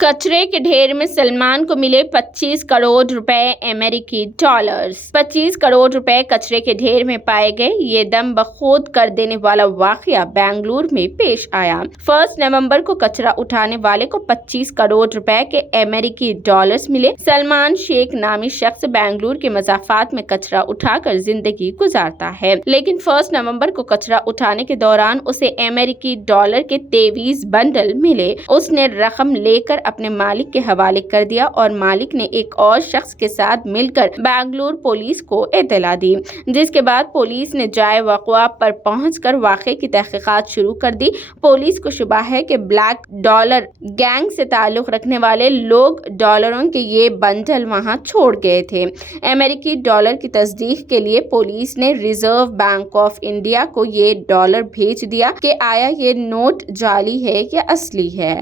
कचरे के ढेर में सलमान को मिले 25 करोड़ रुपए अमेरिकी डॉलर्स। 25 करोड़ रुपए कचरे के ढेर में पाए गए ये दम बखूद कर देने वाला वाकया बेंगलुरु में पेश आया। 1 नवंबर को कचरा उठाने वाले को 25 करोड़ रुपए के अमेरिकी डॉलर्स मिले। सलमान शेख नामी शख्स बेंगलुरु के मज़ाफात में कचरा उठाकर जिंदगी गुजारता है, लेकिन 1 नवंबर को कचरा उठाने के दौरान उसे अमेरिकी डॉलर के 23 बंडल मिले। उसने रकम लेकर अपने मालिक के हवाले कर दिया और मालिक ने एक और शख्स के साथ मिलकर बेंगलुरु पुलिस को इत्तला दी, जिसके बाद पुलिस ने जाए वक़्वा पर पहुंचकर वाक़े की तहक़ीक़ात शुरू कर दी। पुलिस को शुबा है कि ब्लैक डॉलर गैंग से ताल्लुक़ रखने वाले लोग डॉलरों के ये बंडल वहां छोड़ गए थे। अमेरिकी डॉलर की तस्दीक के लिए पुलिस ने रिजर्व बैंक ऑफ इंडिया को ये डॉलर भेज दिया कि आया ये नोट जाली है या असली है।